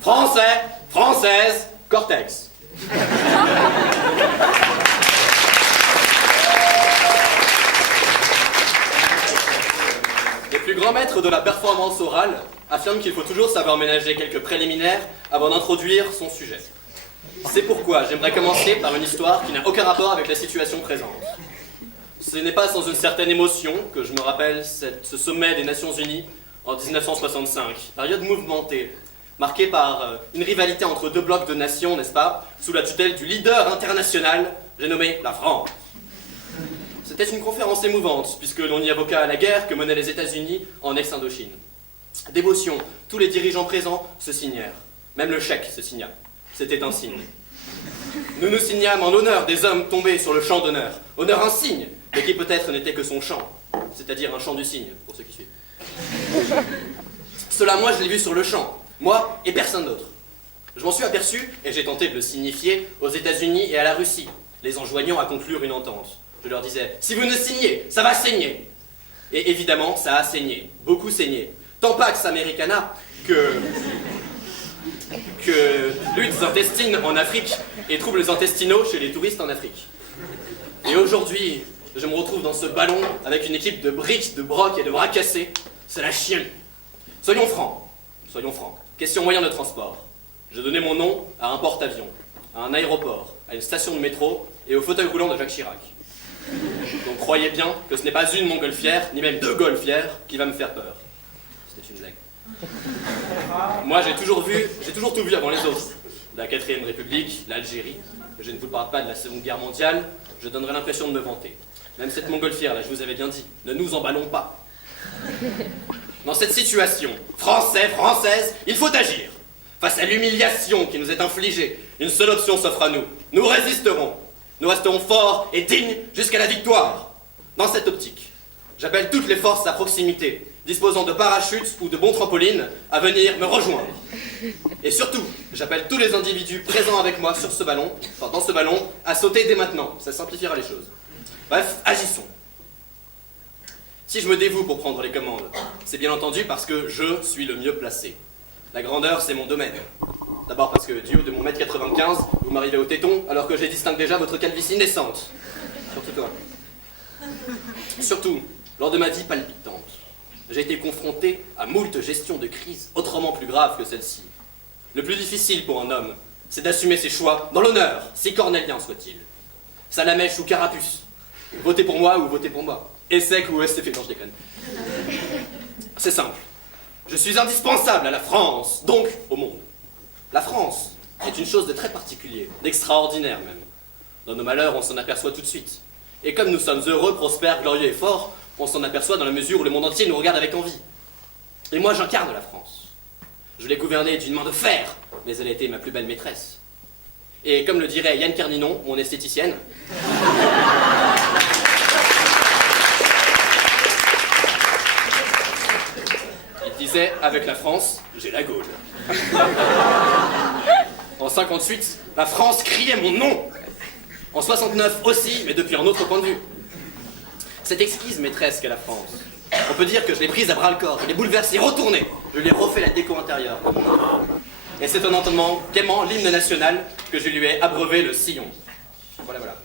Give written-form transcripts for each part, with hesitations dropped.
Français, Française, Cortex. Les plus grands maîtres de la performance orale affirment qu'il faut toujours savoir ménager quelques préliminaires avant d'introduire son sujet. C'est pourquoi j'aimerais commencer par une histoire qui n'a aucun rapport avec la situation présente. Ce n'est pas sans une certaine émotion que je me rappelle ce sommet des Nations Unies en 1965, période mouvementée, marquée par une rivalité entre deux blocs de nations, n'est-ce pas, sous la tutelle du leader international, j'ai nommé la France. C'était une conférence émouvante, puisque l'on y évoqua la guerre que menaient les États-Unis en ex-Indochine. D'émotion, tous les dirigeants présents se signèrent. Même le cheikh se signa. C'était un signe. Nous nous signâmes en l'honneur des hommes tombés sur le champ d'honneur. Honneur insigne, mais qui peut-être n'était que son chant, c'est-à-dire un chant du cygne, pour ceux qui suivent. Cela, moi, je l'ai vu sur le champ, moi et personne d'autre. Je m'en suis aperçu, et j'ai tenté de le signifier aux États-Unis et à la Russie, les enjoignant à conclure une entente. Je leur disais, si vous ne signez, ça va saigner. Et évidemment, ça a saigné, beaucoup saigné. Tant Pax Americana que luttes intestines en Afrique et troubles intestinaux chez les touristes en Afrique. Et aujourd'hui, je me retrouve dans ce ballon avec une équipe de briques, de brocs et de bras cassés. C'est la chienlit. Soyons francs. Question moyen de transport. Je donnais mon nom à un porte-avions, à un aéroport, à une station de métro et au fauteuil roulant de Jacques Chirac. Donc croyez bien que ce n'est pas une montgolfière, ni même deux golfières, qui va me faire peur. C'était une blague. Moi, j'ai toujours tout vu avant les autres. La 4ème République, l'Algérie. Je ne vous parle pas de la Seconde Guerre mondiale, je donnerais l'impression de me vanter. Même cette montgolfière, là, je vous avais bien dit, ne nous emballons pas. Dans cette situation, Français, Françaises, il faut agir. Face à l'humiliation qui nous est infligée, une seule option s'offre à nous. Nous résisterons. Nous resterons forts et dignes jusqu'à la victoire. Dans cette optique, j'appelle toutes les forces à proximité, disposant de parachutes ou de bons trampolines, à venir me rejoindre. Et surtout, j'appelle tous les individus présents avec moi sur ce ballon, enfin dans ce ballon, à sauter dès maintenant. Ça simplifiera les choses. Bref, agissons. Si je me dévoue pour prendre les commandes, c'est bien entendu parce que je suis le mieux placé. La grandeur, c'est mon domaine. D'abord parce que, du haut de mon 1m95, vous m'arrivez au téton, alors que je distingue déjà votre calvitie naissante. Surtout toi. Surtout, lors de ma vie palpitante, j'ai été confronté à moult gestions de crise autrement plus graves que celle-ci. Le plus difficile pour un homme, c'est d'assumer ses choix dans l'honneur, si cornélien soit-il. Salamèche ou carapuce. Votez pour moi ou votez pour moi. Essec ou STF, non je déconne. C'est simple. Je suis indispensable à la France, donc au monde. La France est une chose de très particulier, d'extraordinaire même. Dans nos malheurs, on s'en aperçoit tout de suite. Et comme nous sommes heureux, prospères, glorieux et forts, on s'en aperçoit dans la mesure où le monde entier nous regarde avec envie. Et moi, j'incarne la France. Je l'ai gouvernée d'une main de fer, mais elle a été ma plus belle maîtresse. Et comme le dirait Yann Carninon, mon esthéticienne, il disait, avec la France, j'ai la Gaule. En 58, la France criait mon nom. En 69 aussi, mais depuis un autre point de vue. Cette exquise maîtresse qu'est la France, on peut dire que je l'ai prise à bras-le-corps, je l'ai bouleversée, retournée, je lui ai refait la déco intérieure. Et c'est en entendant gaiement l'hymne national que je lui ai abreuvé le sillon. Voilà.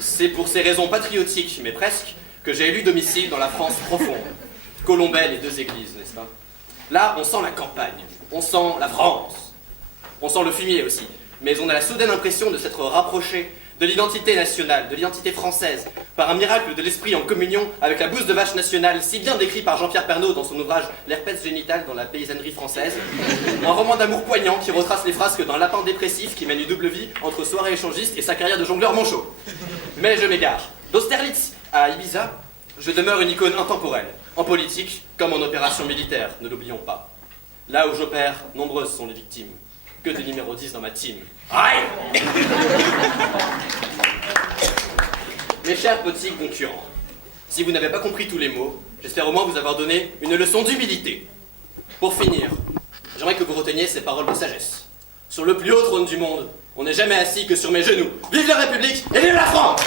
C'est pour ces raisons patriotiques, mais presque, que j'ai élu domicile dans la France profonde. Colombelle et deux églises, n'est-ce pas? Là, on sent la campagne, on sent la France, on sent le fumier aussi, mais on a la soudaine impression de s'être rapproché de l'identité nationale, de l'identité française, par un miracle de l'esprit en communion avec la bouse de vache nationale, si bien décrit par Jean-Pierre Pernaut dans son ouvrage L'herpès génital dans la paysannerie française, un roman d'amour poignant qui retrace les frasques d'un lapin dépressif qui mène une double vie entre soirée échangiste et sa carrière de jongleur manchot. Mais je m'égare. D'Austerlitz à Ibiza, je demeure une icône intemporelle, en politique comme en opération militaire, ne l'oublions pas. Là où j'opère, nombreuses sont les victimes. Que de numéro 10 dans ma team. Aïe. Mes chers petits concurrents, si vous n'avez pas compris tous les mots, j'espère au moins vous avoir donné une leçon d'humilité. Pour finir, j'aimerais que vous reteniez ces paroles de sagesse. Sur le plus haut trône du monde, on n'est jamais assis que sur mes genoux. Vive la République et vive la France!